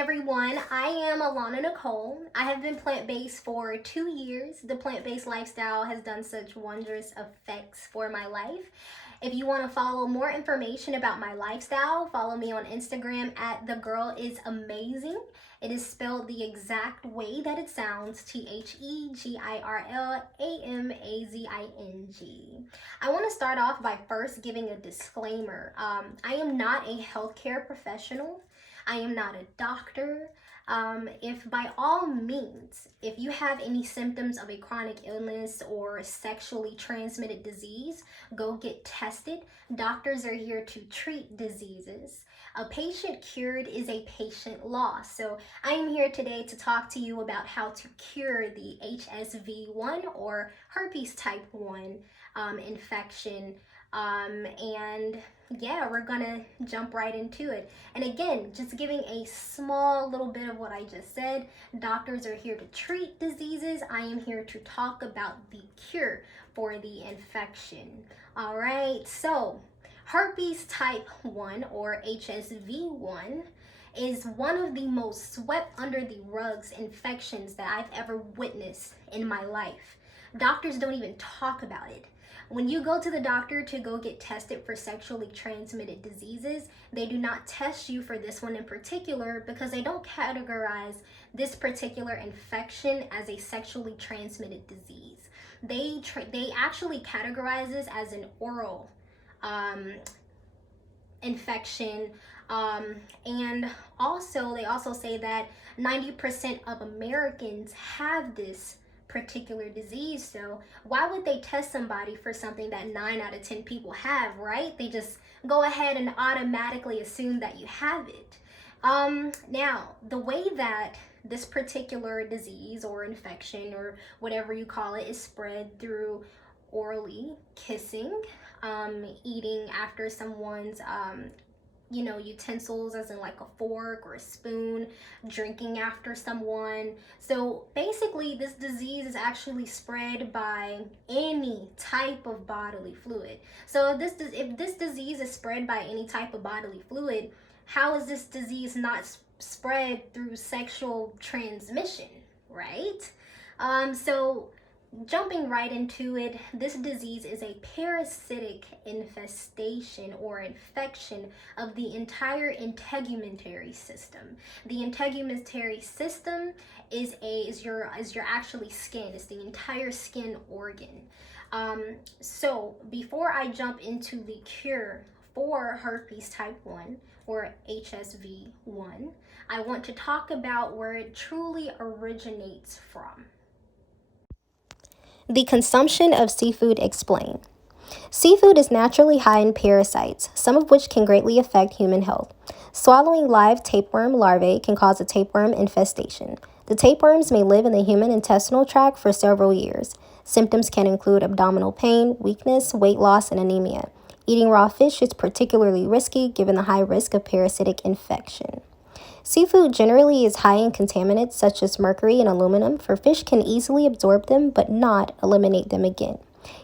everyone. I am Alana Nicole. I have been plant-based for 2 years. The plant-based lifestyle has done such wondrous effects for my life. If you want to follow more information about my lifestyle, follow me on Instagram at thegirlisamazing. It is spelled the exact way that it sounds, TheGirlamazing. I want to start off by first giving a disclaimer. I am not a healthcare professional. I am not a doctor. If by all means, if you have any symptoms of a chronic illness or sexually transmitted disease, go get tested. Doctors are here to treat diseases. A patient cured is a patient lost. So I am here today to talk to you about how to cure the HSV1 or herpes type 1 infection. And yeah, we're gonna jump right into it. And again, just giving a small little bit of what I just said. Doctors are here to treat diseases. I am here to talk about the cure for the infection. All right, so herpes type 1 or HSV1 is one of the most swept under the rugs infections that I've ever witnessed in my life. Doctors don't even talk about it. When you go to the doctor to go get tested for sexually transmitted diseases, they do not test you for this one in particular because they don't categorize this particular infection as a sexually transmitted disease. They actually categorize this as an oral infection, and also they also say that 90% of Americans have this particular disease. So why would they test somebody for something that 9 out of 10 people have, right? They just go ahead and automatically assume that you have it. Now, the way that this particular disease or infection or whatever you call it is spread through orally, kissing, eating after someone's utensils, as in like a fork or a spoon, drinking after someone. So basically, this disease is actually spread by any type of bodily fluid. So if this disease is spread by any type of bodily fluid, how is this disease not spread through sexual transmission, right? So jumping right into it, this disease is a parasitic infestation or infection of the entire integumentary system. The integumentary system is your actually skin. It's the entire skin organ. So before I jump into the cure for herpes type 1 or HSV1, I want to talk about where it truly originates from. The consumption of seafood explained. Seafood is naturally high in parasites, some of which can greatly affect human health. Swallowing live tapeworm larvae can cause a tapeworm infestation. The tapeworms may live in the human intestinal tract for several years. Symptoms can include abdominal pain, weakness, weight loss, and anemia. Eating raw fish is particularly risky given the high risk of parasitic infection. Seafood generally is high in contaminants such as mercury and aluminum, for fish can easily absorb them but not eliminate them again.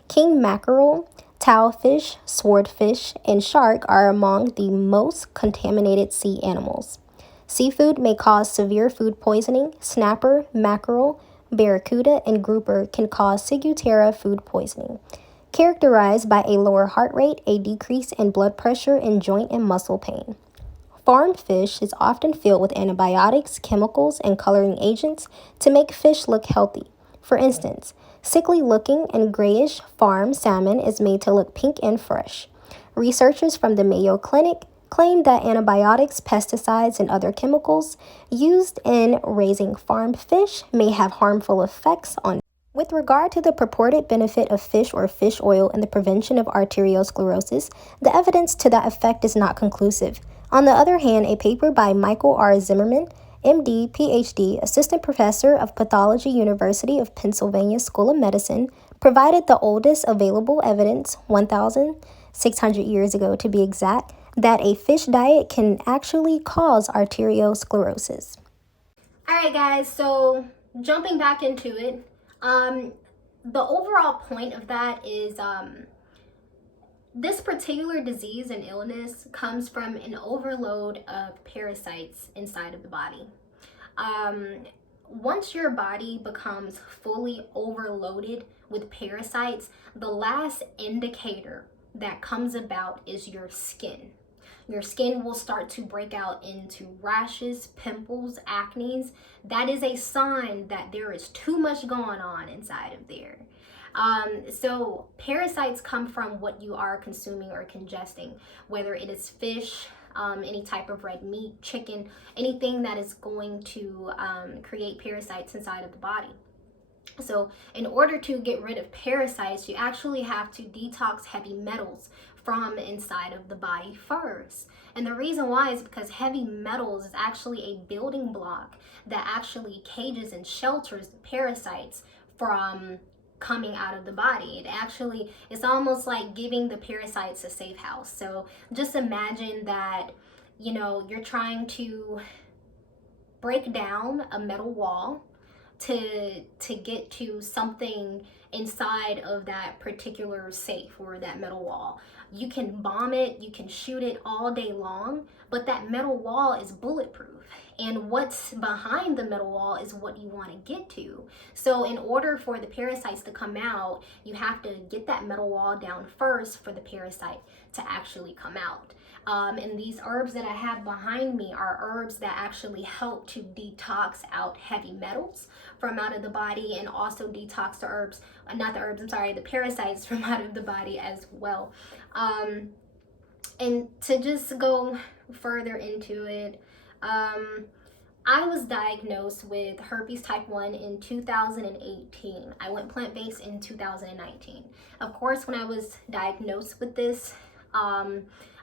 King mackerel, towelfish, swordfish, and shark are among the most contaminated sea animals. Seafood may cause severe food poisoning. Snapper, mackerel, barracuda, and grouper can cause ciguatera food poisoning, characterized by a lower heart rate, a decrease in blood pressure, and joint and muscle pain. Farmed fish is often filled with antibiotics, chemicals, and coloring agents to make fish look healthy. For instance, sickly-looking and grayish farm salmon is made to look pink and fresh. Researchers from the Mayo Clinic claim that antibiotics, pesticides, and other chemicals used in raising farmed fish may have harmful effects on. With regard to the purported benefit of fish or fish oil in the prevention of arteriosclerosis, the evidence to that effect is not conclusive. On the other hand, a paper by Michael R. Zimmerman, MD, PhD, Assistant Professor of Pathology, University of Pennsylvania School of Medicine, provided the oldest available evidence, 1,600 years ago to be exact, that a fish diet can actually cause arteriosclerosis. All right, guys, so jumping back into it, the overall point of that is This particular disease and illness comes from an overload of parasites inside of the body. Once your body becomes fully overloaded with parasites, the last indicator that comes about is your skin. Your skin will start to break out into rashes, pimples, acne. That is a sign that there is too much going on inside of there. So parasites come from what you are consuming or congesting, whether it is fish, any type of red meat, chicken, anything that is going to create parasites inside of the body. So in order to get rid of parasites, you actually have to detox heavy metals from inside of the body first. And the reason why is because heavy metals is actually a building block that actually cages and shelters the parasites from coming out of the body. It's almost like giving the parasites a safe house. So just imagine that, you're trying to break down a metal wall to get to something inside of that particular safe or that metal wall. You can bomb it, you can shoot it all day long, but that metal wall is bulletproof. And what's behind the metal wall is what you want to get to. So in order for the parasites to come out, you have to get that metal wall down first for the parasite to actually come out. And these herbs that I have behind me are herbs that actually help to detox out heavy metals from out of the body, and also detox the parasites from out of the body as well. And to just go further into it, I was diagnosed with herpes type 1 in 2018. I went plant-based in 2019. Of course, when I was diagnosed with this,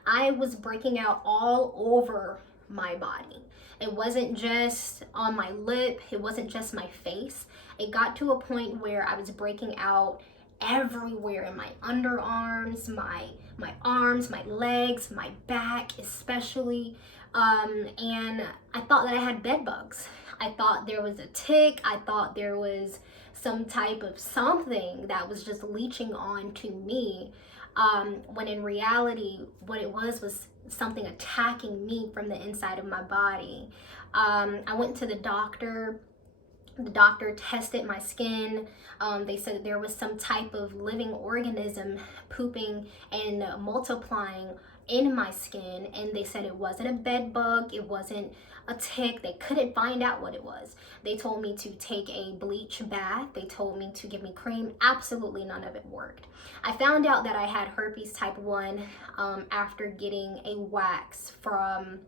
I was breaking out all over my body. It wasn't just on my lip, it wasn't just my face. It got to a point where I was breaking out everywhere, in my underarms, my arms, my legs, my back especially. And I thought that I had bed bugs. I thought there was a tick. I thought there was some type of something that was just leeching onto me. When in reality, what it was something attacking me from the inside of my body. I went to the doctor. The doctor tested my skin. They said that there was some type of living organism pooping and multiplying in my skin, and they said it wasn't a bed bug, it wasn't a tick. They couldn't find out what it was. They told me to take a bleach bath. They told me to give me cream. Absolutely none of it worked. I found out that I had herpes type 1 after getting a wax from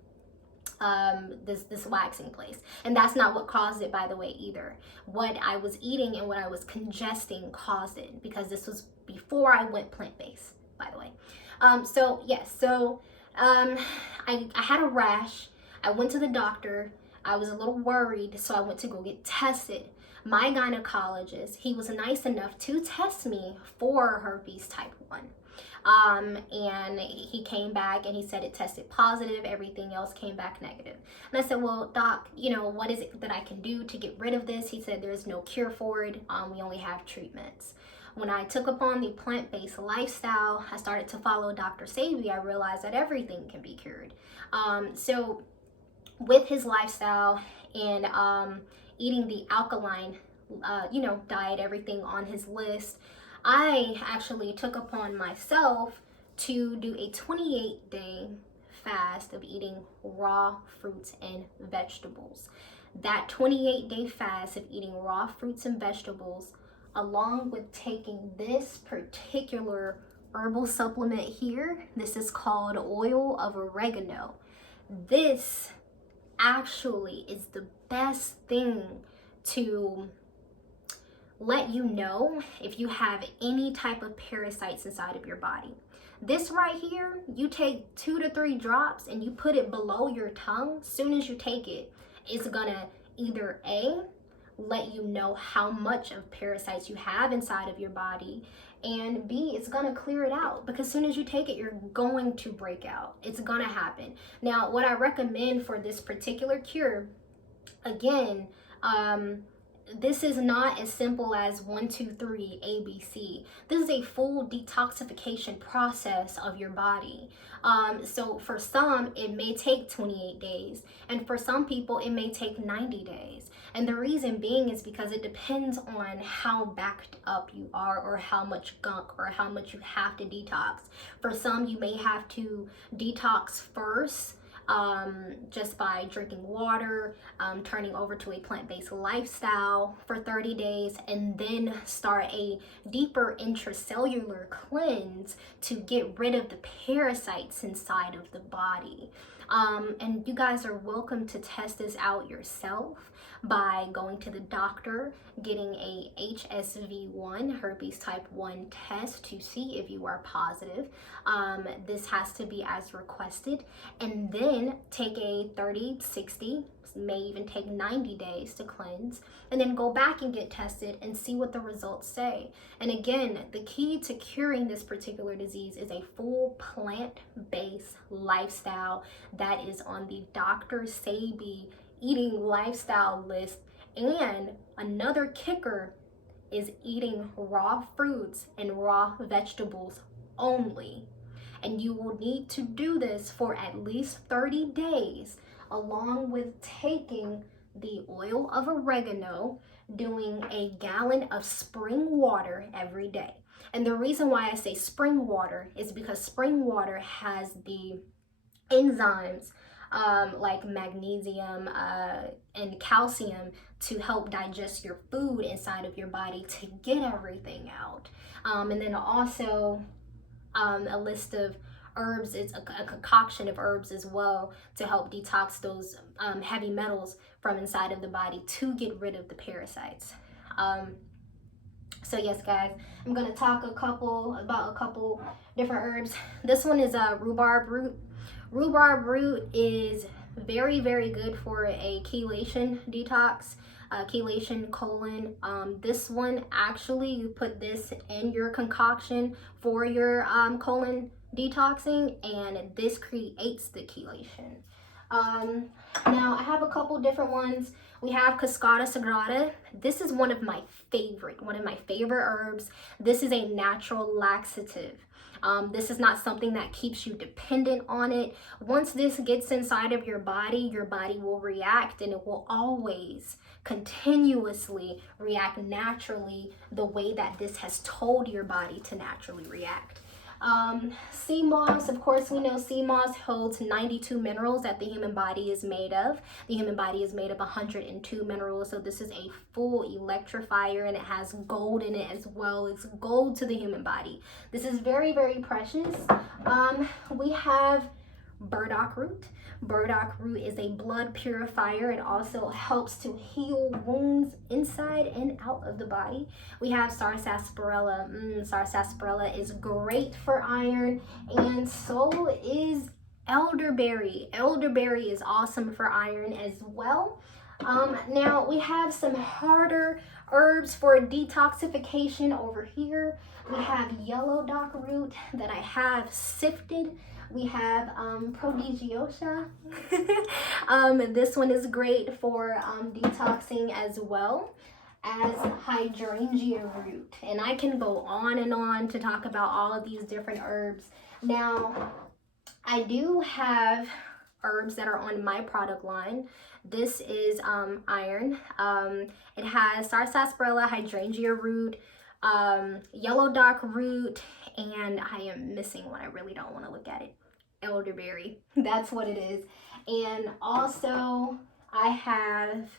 this waxing place, and that's not what caused it, by the way, either. What I was eating and what I was congesting caused it, because this was before I went plant-based, by the way. I had a rash. I went to the doctor. I was a little worried, so I went to go get tested. My gynecologist, he was nice enough to test me for herpes type 1. And he came back and he said it tested positive, everything else came back negative. And I said, well, doc, what is it that I can do to get rid of this? He said there's no cure for it. We only have treatments. When I took upon the plant-based lifestyle, I started to follow Dr. Sebi. I realized that everything can be cured. So with his lifestyle and eating the alkaline, diet, everything on his list, I actually took upon myself to do a 28-day fast of eating raw fruits and vegetables. That 28-day fast of eating raw fruits and vegetables, along with taking this particular herbal supplement here, this is called oil of oregano. This actually is the best thing to let you know if you have any type of parasites inside of your body. This right here, you take 2 to 3 drops and you put it below your tongue. As soon as you take it, it's gonna either A, let you know how much of parasites you have inside of your body, and B, it's gonna clear it out, because as soon as you take it, you're going to break out. It's gonna happen. Now, what I recommend for this particular cure, again, this is not as simple as 1, 2, 3 ABC. This is a full detoxification process of your body. So for some it may take 28 days, and for some people it may take 90 days. And the reason being is because it depends on how backed up you are, or how much gunk, or how much you have to detox. For some, you may have to detox first, just by drinking water, turning over to a plant-based lifestyle for 30 days, and then start a deeper intracellular cleanse to get rid of the parasites inside of the body. And you guys are welcome to test this out yourself by going to the doctor, getting a HSV1, herpes type 1 test to see if you are positive. This has to be as requested, and then take a 30, 60, may even take 90 days to cleanse, and then go back and get tested and see what the results say. And again, the key to curing this particular disease is a full plant-based lifestyle that is on the Dr. Sebi eating lifestyle list. And another kicker is eating raw fruits and raw vegetables only. And you will need to do this for at least 30 days, along with taking the oil of oregano, doing a gallon of spring water every day. And the reason why I say spring water is because spring water has the enzymes like magnesium and calcium to help digest your food inside of your body to get everything out. And then also a list of herbs. It's a concoction of herbs as well to help detox those heavy metals from inside of the body to get rid of the parasites. So yes, guys, I'm gonna talk about a couple different herbs. This one is rhubarb root. Rhubarb root is very, very good for a chelation detox, chelation colon. This one, actually, you put this in your concoction for your colon detoxing, and this creates the chelation. Now I have a couple different ones. We have Cascada Sagrada. This is one of my favorite herbs. This is a natural laxative. This is not something that keeps you dependent on it. Once this gets inside of your body will react, and it will always continuously react naturally the way that this has told your body to naturally react. Sea moss, of course, we know sea moss holds 92 minerals that the human body is made of. The human body is made of 102 minerals, so this is a full electrifier, and it has gold in it as well. It's gold to the human body. This is very, very precious. We have burdock root. Burdock root is a blood purifier. It also helps to heal wounds inside and out of the body. We have sarsaparilla. Sarsaparilla is great for iron, and so is elderberry. Elderberry is awesome for iron as well. Now we have some harder herbs for detoxification over here. We have yellow dock root that I have sifted. We have prodigiosa. This one is great for detoxing, as well as hydrangea root. And I can go on and on to talk about all of these different herbs. Now, I do have herbs that are on my product line. This is iron. It has sarsaparilla, hydrangea root, yellow dock root, and I am missing one. I really don't want to look at it. Elderberry. That's what it is. And also I have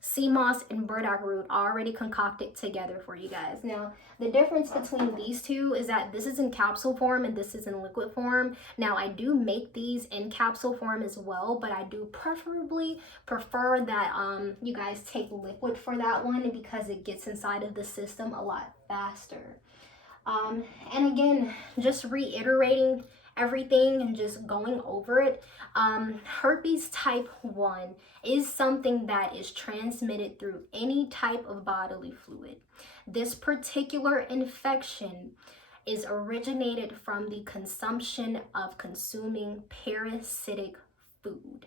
sea moss and burdock root already concocted together for you guys. Now, the difference between these two is that this is in capsule form and this is in liquid form. Now, I do make these in capsule form as well, but I do preferably prefer that you guys take liquid for that one, because it gets inside of the system a lot faster. And again, just reiterating everything and just going over it, herpes type 1 is something that is transmitted through any type of bodily fluid. This particular infection is originated from the consumption of consuming parasitic food.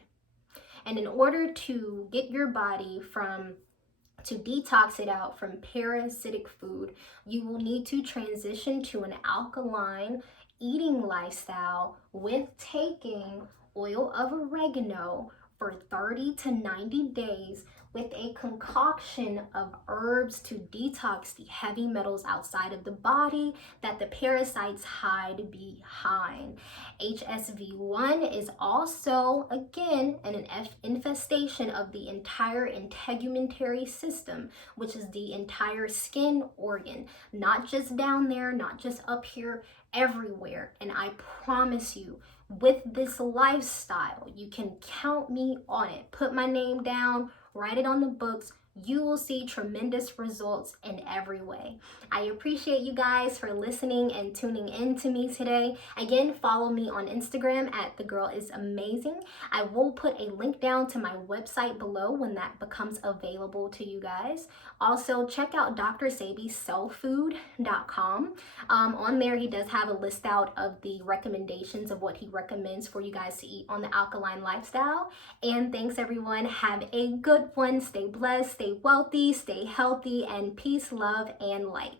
And in order to get your body from To detox it out from parasitic food, you will need to transition to an alkaline eating lifestyle with taking oil of oregano for 30 to 90 days with a concoction of herbs to detox the heavy metals outside of the body that the parasites hide behind. HSV1 is also, again, an infestation of the entire integumentary system, which is the entire skin organ, not just down there, not just up here, everywhere. And I promise you, with this lifestyle, you can count me on it. Put my name down, write it on the books. You will see tremendous results in every way. I appreciate you guys for listening and tuning in to me today. Again, follow me on Instagram at thegirlisamazing. I will put a link down to my website below when that becomes available to you guys. Also, check out drsebiselffood.com. On there, he does have a list out of the recommendations of what he recommends for you guys to eat on the alkaline lifestyle. And thanks, everyone. Have a good one. Stay blessed, stay wealthy, stay healthy, and peace, love, and light.